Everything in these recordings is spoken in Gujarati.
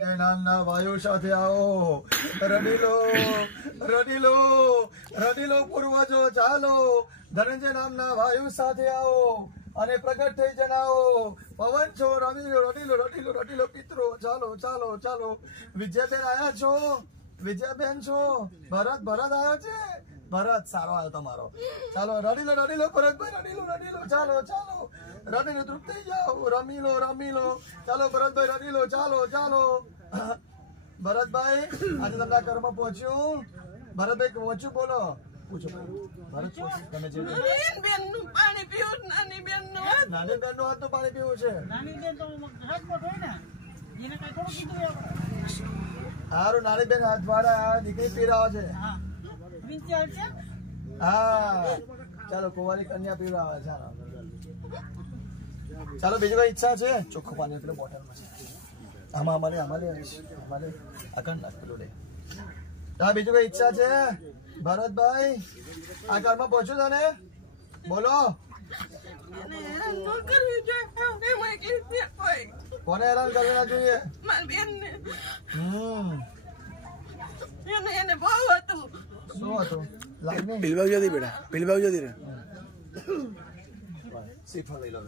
નામના વાયુ સાથે આવો, રડીલો રડીલો રડીલો પૂર્વજો ચાલો, ધનંજય નામના વાયુ સાથે આવો અને પ્રગટ થઈ જણાવો, પવન છો રડીલો રડીલો રડીલો રડીલો પિત્રો ચાલો ચાલો ચાલો. વિજયાબેન આયા છો? વિજયાબેન છો? ભરત આવ્યો છે? ભરત સારો આવ્યો તમારો. ચાલો રડીલો રડીલો ભરતભાઈ રડીલો રડીલો ચાલો ચાલો રડીલો તૃપ્ત થઈ જાઓ, રમીલો રમીલો ચાલો ભરતભાઈ રડીલો ચાલો ચાલો. ભરતભાઈ આજે તમારા ઘરમાં પહોંચ્યું? ભરતભાઈ પહોંચ્યું બોલો, પૂછો ભરત તમે જે બેન નું પાણી પીવું, નાની બેન નું હાથ નું પાણી પીવું છે. સારું નાની બેન હાથ વાળા દીકરી પીરાવો છે. હા ચાલો કુંવારી કન્યા પીવડાવે. ચાલો ચાલો બીજી કોઈ ઈચ્છા છે? ચોખ્ખું પાણી એટલે બોટલમાં છે આમાં અમારે અખંડ નાખેલું રે. બીજું કઈ ઈચ્છા છે? ભરતભાઈ આ ઘરમાં પહોંચ્યું તને બોલો. કોને હેરાન કરવા જોઈએ? શું હતું? પીલબાગ જતી બેટા, પીલબાગ જતી રે. શ્રીફળ લઈ લો,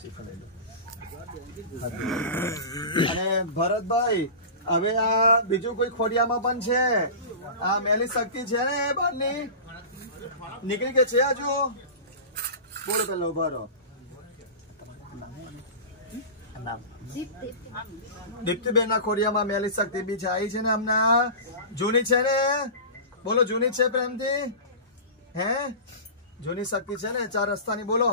શ્રીફળ લઈ લો. અને ભરતભાઈ હવે આ બીજું કોઈ ખોડિયામાં પણ છે? આ મેલી શક્તિ છે ને બહારની નીકળી કે છે હજુ? બોલો પેલો ઉભા રહો. દીપ્તિબેન ના ખોડિયામાં મેલી શક્તિ બી છે, આવી છે ને હમણાં જૂની છે ને? બોલો જૂની છે પ્રેમથી? હે જૂની શક્તિ છે ને? 4 રસ્તાની બોલો,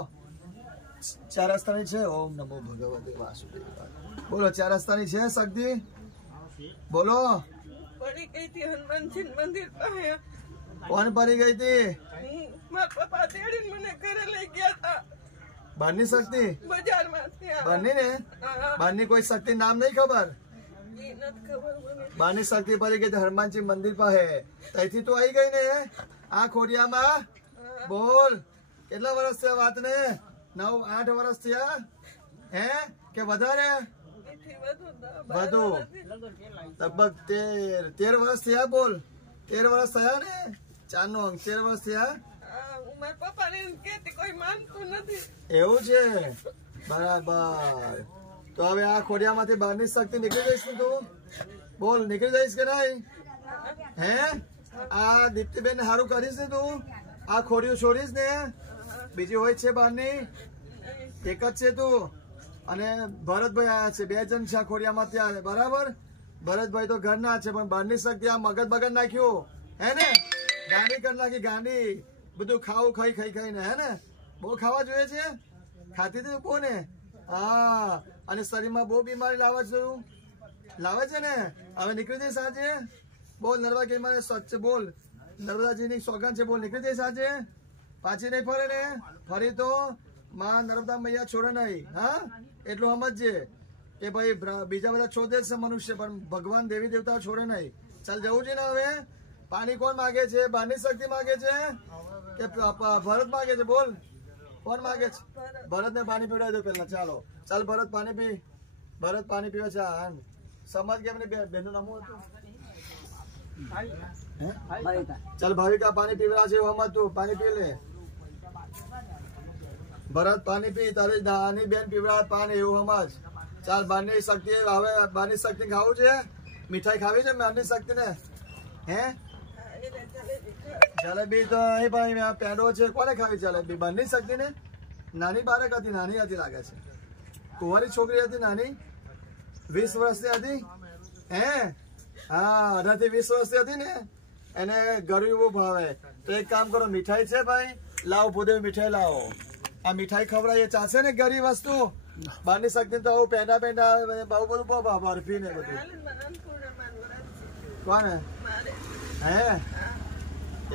4 રસ્તાની છે. ઓમ નમો ભગવતે વાસુદેવાય બોલો. 4 રસ્તાની છે શક્તિ બોલો. પડી ગઈ હતી હનુમાનજી મંદિર પાસે. કોણ પડી ગઈ હતી? મારા પપ્પા તેડીને મને ઘરે લઈ ગયા હતા. બહારની શક્તિ? બજારમાંથી. બહારની ને? બહારની કોઈ શક્તિ નામ નહીં ખબર? બહારની શક્તિ પડી ગઈ હનુમાનજી મંદિર પાસે, ત્યાંથી તું આવી ગઈ ને આ ખોડિયામાં? બોલ કેટલા વર્ષ થયા વાત ને? 9-8 વર્ષ થયા હે કે વધારે? વધુ લગભગ 13 વર્ષ થયા. બોલ 13 વર્ષ થયા ને? 4 નો અંક 13 વર્ષ થયા. એવું છે બરાબર. તો હવે આ ખોડિયામાંથી બહારની શક્તિ નીકળી જઈશ ને તું? બોલ નીકળી જઈશ કે નહીં? હે આ દીપ્તિબેન ને સારું કરીશ ને તું? આ ખોડિયું છોડીશ ને? બીજી હોય છે બહારની? એક જ છે તું અને ભરતભાઈ આયા છે. 2 જણ છે આ ખોડિયામાં ત્યાં બરાબર. ભરતભાઈ તો ઘરના છે પણ બહારની શક્તિ આ મગજ બગડ નાખ્યું હે ને? ગાંડી કરી નાખી ગાંડી. બધું ખાવું ખાઈને હે ને? બહુ ખાવા જોઈએ છે? ખાતી હતી બહુ ને? હા અને શરીરમાં બહુ બીમારી લાવે છે ને? હવે નીકળી જઈશ આજે? બોલ નર્મદા કે મારે સ્વચ્છ બોલ, નર્મદાજીની સોગંદ છે બોલ. નીકળી જઈશ આજે? પાછી નહીં ફરે ને? ફરી તો માં નર્મદા મૈયા છોડે નહીં. હા એટલું સમજજે કે ભાઈ બીજા બધા છોડે છે મનુષ્ય પણ ભગવાન દેવી દેવતાઓ છોડે નહીં. ચાલ જવું છે ને હવે? પાણી કોણ માગે છે? બહારની શક્તિ માગે છે કે ભરત માગે છે? બોલ કોણ માગે છે? ભરત ને પાણી પીવડાવી દો પેલા. ચાલો ચાલ ભરત પાણી પી. ભરત પાણી પીવે છે. સમજ કે બેનું નામ હતું? ચાલ ભાવિકા પાણી પીવડા છે એવું સમજ તું. પાણી પી લે ભરત પાણી પી. તારી નાની બેન પીવડા પાણી એવું સમજ. ચાલ બહારની શક્તિ હવે બહારની શક્તિ ખાવું છે? મીઠાઈ ખાવી છે બહારની શક્તિ ને? હે જલેબી તો અહીં ભાઈ પેડો છે. કોને ખાવી જલેબી? બહારની શક્તિ ને? નાની બાળક હતી, નાની હતી લાગે છે. કુંવારી છોકરી હતી નાની, 20 વર્ષની હતી હે? હા 18 થી 20 વર્ષની હતી ને? એને ગળ્યું બહુ ભાવે. તો એક કામ કરો મીઠાઈ છે ભાઈ લાવો, ભૂદેવી મીઠાઈ લાવો. આ મીઠાઈ ખવડાવીએ ચાલશે ને? ગરી વસ્તુ બહારની શક્તિ તો આવું પેંડા બહુ બધું બહુ બરફી ને બધું. કોને હે?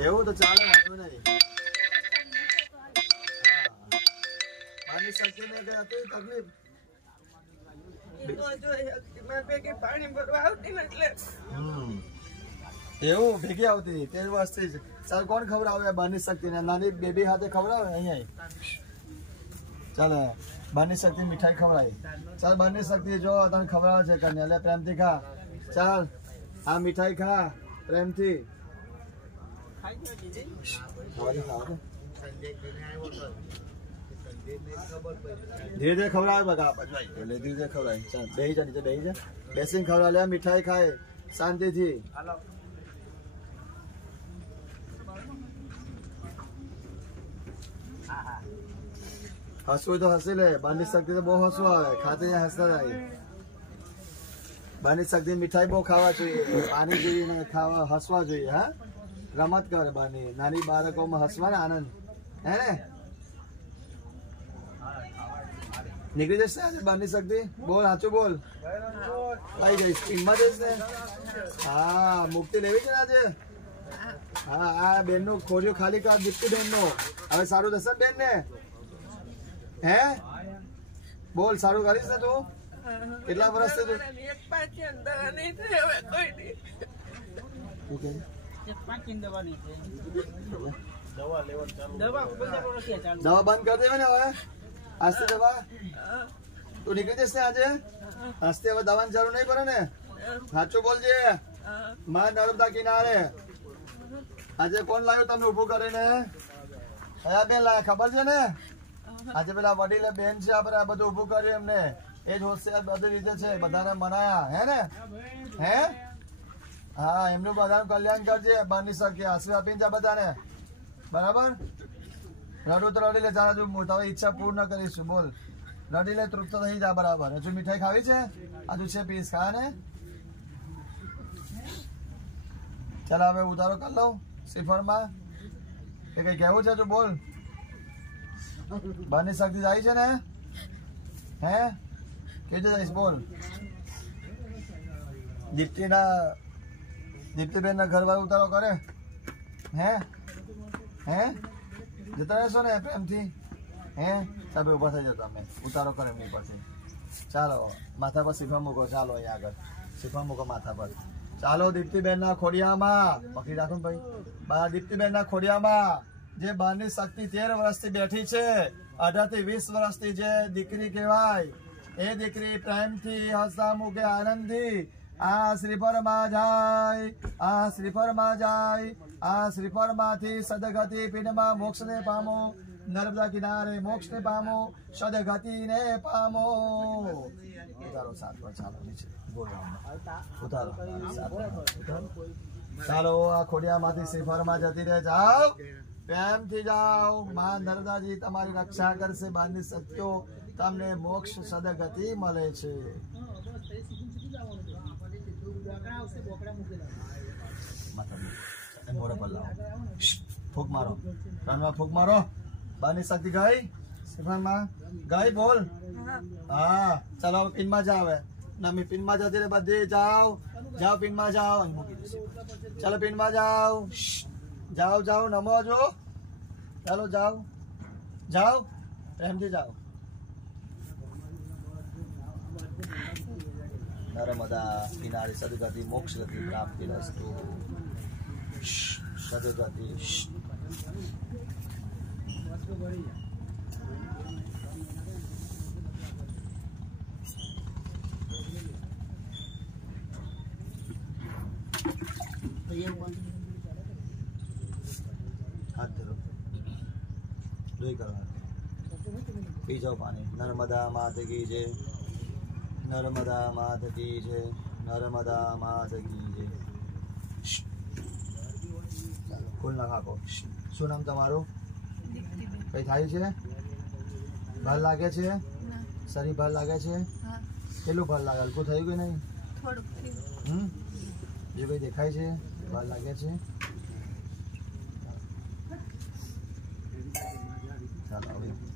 એવું તો ચાલે વાંધો નહીં. બહારની શક્તિ ને કઈ હતી તકલીફ? એવું ભેગી આવતી 13 વર્ષથી જ. ચાલ કોણ ખવડાવે બહારની શક્તિ ને? નાની બેબી હાથે ખવડાવે અહીંયા. ચાલ બહારની શક્તિ મીઠાઈ ખવડાવી ચાલ બહારની શક્તિ જો તને ખવડાવે છે કન્યા એટલે પ્રેમથી ખા ચાલ આ મીઠાઈ ખા પ્રેમથી ધીરે ધીરે ખવડાવે બગા એટલે ધીરે ધીરે ખવડાવે ચાલ બેહી જા નીચે બેહી જા બેસીને ખવડાવે લે મીઠાઈ ખાય શાંતિથી હસવું તો હસી લે બહારની શક્તિ તો બહુ હસવું આવે ખાતે હસતા જાય બહારની શક્તિ મીઠાઈ બહુ ખાવા જોઈએ પાણી જોઈએ ખાવા હસવા જોઈએ હા રમત કરે બહારની નાની બાળકોમાં હસવા ને આનંદ હે ને નીકળી જશે આજે બહારની શક્તિ બોલ સાચું બોલ આવી જઈશ સ્પીડમાં જઈશ ને હા મુક્તિ લેવી છે ને આજે હા આ બેન નું ખોરિયો ખાલી કર દીપ્તિ બેન નો હવે સારું થશે બેન ને હે બોલ સારું કરીશ ને તું કેટલા વર્ષથી તું એક પાછી અંદર નહીં થાય હવે કોઈ નહીં દવા બંધ કરી દેવાય ને હવે આજથી દવા તું નીકળી જશે આજે આજથી હવે દવાની જરૂર નહીં પડે ને સાચું બોલજે માં નર્મદા કિનારે આજે કોણ લાવ્યું તમને ઉભું કરીને કયા બેન લાયા ખબર છે ને આજે પેલા વડીલે બેન છે આપણે આ બધું ઉભું કર્યું એમને એ જ હોશિયાર બધી રીતે છે બધાને મનાયા હે ને હે હા એમનું બધાનું કલ્યાણ કરજે બહારની સરખી આશીર્વાદ આપીને જા બધાને બરાબર રડું તો રડી લે તારા જો તારી ઈચ્છા પૂર્ણ કરીશું બોલ રડી લે તૃપ્ત થઈ જા બરાબર હજુ મીઠાઈ ખાવી છે હજુ છે પીસ ખા ને ચાલ હવે ઉતારો કરી લઉં શ્રીફળમાં એ કઈ કહેવું છે તું બોલ બહારની શક્તિ જાય છે ને હે કેજે જઈશ બોલ દીપ્તિબેન ના ઘરવાળો ઉતારો કરે હે હે જતા રહેશો ને પ્રેમથી હે સાહેબ ઉભા થઈ જતો અમે ઉતારો કરે એમની પરથી ચાલો માથા પર શ્રીફળ મૂકો ચાલો અહીંયા આગળ શ્રીફળ મૂકો માથા પર ચાલો દીપ્તિબેન ના ખોડિયામાં પકડી રાખો ને ભાઈ બહાર દીપ્તિબેન ના ખોડિયામાં જે બહારની શક્તિ 13 વર્ષથી બેઠી છે 18 થી 20 વર્ષથી જે દીકરી કહેવાય એ દીકરી પ્રેમથી હસતા મુખે આનંદથી આ શ્રીફળમાં જાય આ શ્રીફળમાં જાય આ શ્રીફળમાંથી સદગતિ પીઠમાં મોક્ષને પામો નર્મદા કિનારે મોક્ષને પામો સદગતિને પામો ઉતારો સાત પર ચાલો નીચે ઉતારો ચાલો આ ખોડિયામાંથી શ્રીફળમાં જતી રહે જાઓ પ્રેમથી જાઓ માં નર્મદાજી તમારી રક્ષા કરશે બહારની શક્તિઓ તમને મોક્ષ સદગતિ મળે છે ફૂક મારો રણમાં ફૂક મારો બહારની શક્તિ ગઈ શ્રીફળમાં ગઈ બોલ હા ચાલો પિનમાં જાવ નમી પિનમાં જતી રે બધી જાઓ જાઓ પિનમાં જાઓ ચાલો પિનમાં જાઓ જાઓ જાઓ નમો જો ચાલો જાઓ જાઓ પ્રેમથી જાઓ નર્મદા કિનારે સદગતિ મોક્ષ ગતિ પ્રાપ્તિ રસ્તુ સદગતિ हाथ धरो दो करो पी जाओ पानी नर्मदा माता की जय नर्मदा माता की जय नर्मदा माता की जय फूल ना खाको શું નામ તમારું કઈ થાય છે ભાર લાગે છે શરીર ભાર લાગે છે કેટલું ભાર લાગે હલકું થયું કે નહીં જે કઈ દેખાય છે ભાર લાગે છે ચાલો હવે